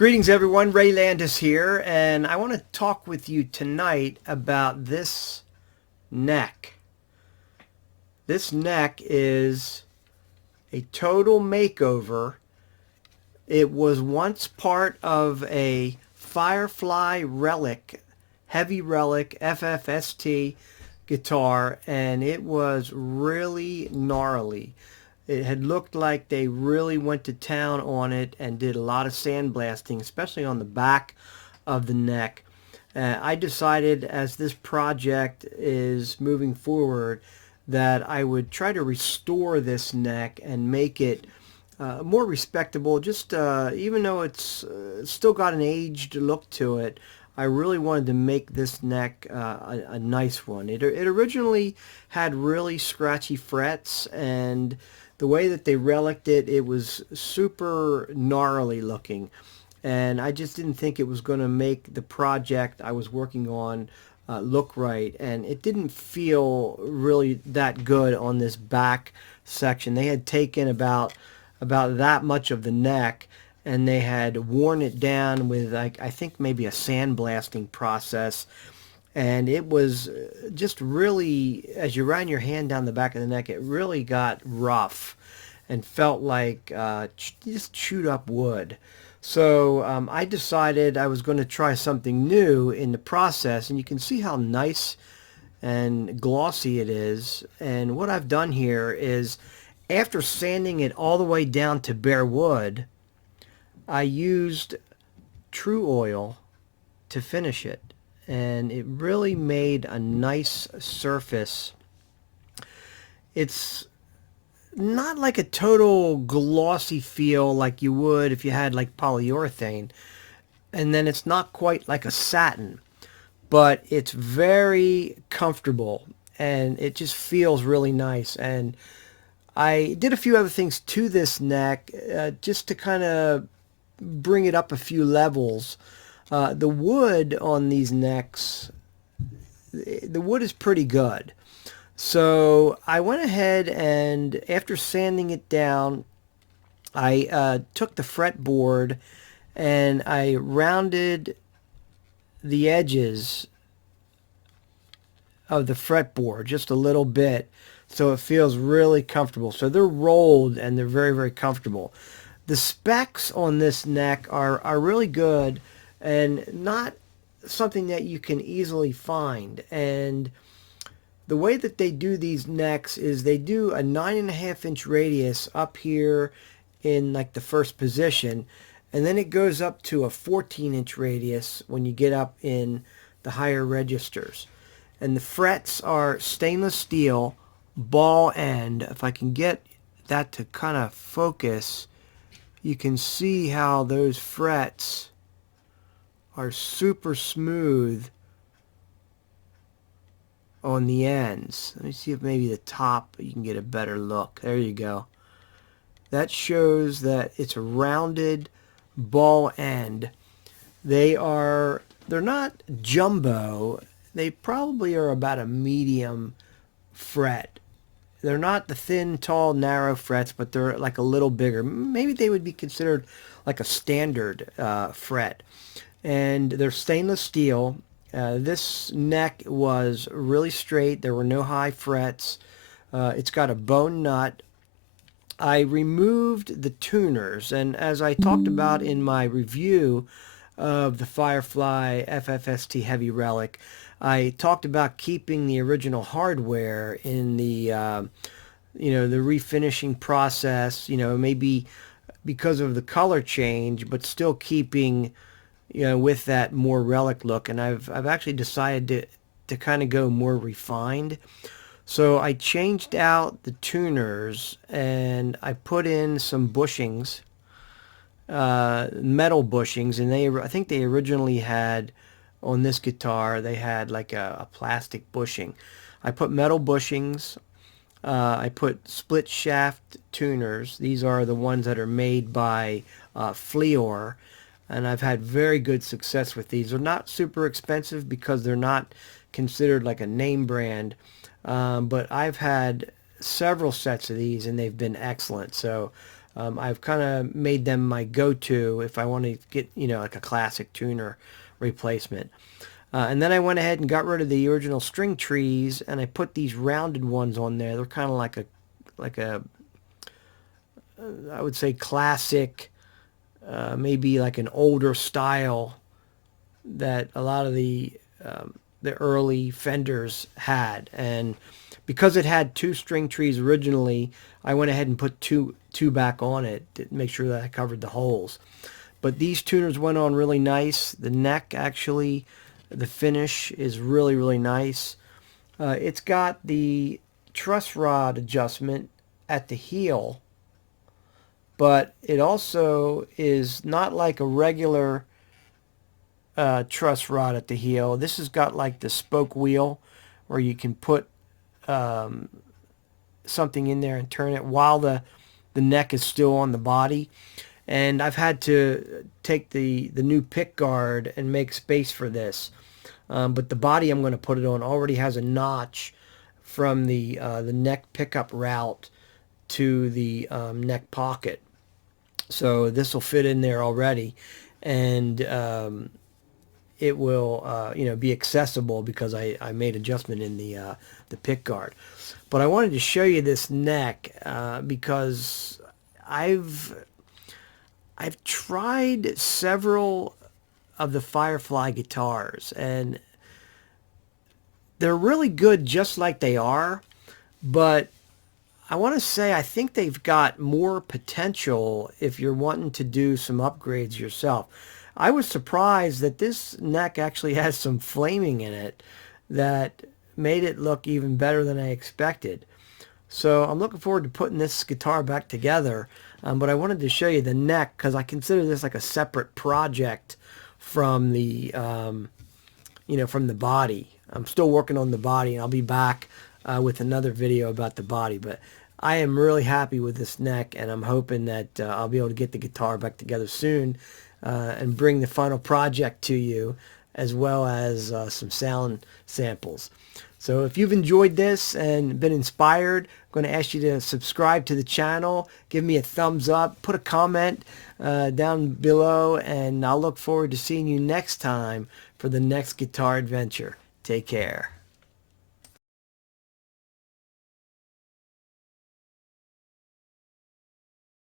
Greetings everyone, Ray Landis here, and I want to talk with you tonight about this neck. This neck is a total makeover. It was once part of a Firefly Relic, heavy Relic FFST guitar, and it was really gnarly. It had looked like they really went to town on it and did a lot of sandblasting, especially on the back of the neck. I decided as this project is moving forward that I would try to restore this neck and make it more respectable. Just even though it's still got an aged look to it, I really wanted to make this neck a nice one. It originally had really scratchy frets, and the way that they reliced it, it was super gnarly looking. And I just didn't think it was going to make the project I was working on look right. And it didn't feel really that good on this back section. They had taken about that much of the neck, and they had worn it down with, like, I think maybe a sandblasting process. And it was just really, as you ran your hand down the back of the neck, it really got rough and felt like just chewed up wood. So I decided I was going to try something new in the process, and you can see how nice and glossy it is. And what I've done here is, after sanding it all the way down to bare wood, I used True Oil to finish it, and it really made a nice surface. It's not like a total glossy feel like you would if you had like polyurethane, and then it's not quite like a satin, but it's very comfortable and it just feels really nice. And I did a few other things to this neck just to kind of bring it up a few levels. The wood on these necks, the wood is pretty good. So I went ahead and, after sanding it down, I took the fretboard and I rounded the edges of the fretboard just a little bit so it feels really comfortable. So they're rolled and they're very, very comfortable. The specs on this neck are really good and not something that you can easily find. And the way that they do these necks is they do a 9.5-inch radius up here in like the first position, and then it goes up to a 14-inch radius when you get up in the higher registers. And the frets are stainless steel, ball end. If I can get that to kind of focus, you can see how those frets are super smooth on the ends. Let me see if maybe the top you can get a better look. There you go. That shows that it's a rounded ball end. They're not jumbo. They probably are about a medium fret. They're not the thin, tall, narrow frets, but they're like a little bigger. Maybe they would be considered like a standard fret. And they're stainless steel. This neck was really straight. There were no high frets. It's got a bone nut. I removed the tuners, and as I talked about in my review of the Firefly FFST Heavy Relic, I talked about keeping the original hardware in the the refinishing process, maybe because of the color change, but still keeping with that more relic look. And I've actually decided to kind of go more refined. So I changed out the tuners and I put in some bushings, metal bushings, and I think they originally had, on this guitar, they had like a plastic bushing. I put metal bushings. I put split shaft tuners. These are the ones that are made by Fleor, and I've had very good success with these. They're not super expensive because they're not considered like a name brand, but I've had several sets of these and they've been excellent. So I've kind of made them my go-to if I want to get, like a classic tuner replacement. And then I went ahead and got rid of the original string trees, and I put these rounded ones on there. They're kind of like a, I would say classic, maybe like an older style that a lot of the early Fenders had. And because it had two string trees originally, I went ahead and put two back on it to make sure that I covered the holes. But these tuners went on really nice. The neck, actually, the finish is really, really nice. It's got the truss rod adjustment at the heel, but it also is not like a regular truss rod at the heel. This has got like the spoke wheel where you can put something in there and turn it while the neck is still on the body. And I've had to take the new pick guard and make space for this. But the body I'm going to put it on already has a notch from the neck pickup route to the neck pocket. So this will fit in there already. And it will be accessible because I made adjustment in the pick guard. But I wanted to show you this neck because I've tried several of the Firefly guitars, and they're really good just like they are, but I want to say I think they've got more potential if you're wanting to do some upgrades yourself. I was surprised that this neck actually has some flaming in it that made it look even better than I expected. So I'm looking forward to putting this guitar back together. But I wanted to show you the neck because I consider this like a separate project from the, from the body. I'm still working on the body, and I'll be back with another video about the body. But I am really happy with this neck, and I'm hoping that I'll be able to get the guitar back together soon and bring the final project to you, as well as some sound samples. So if you've enjoyed this and been inspired, I'm going to ask you to subscribe to the channel, give me a thumbs up, put a comment down below, and I'll look forward to seeing you next time for the next guitar adventure. Take care.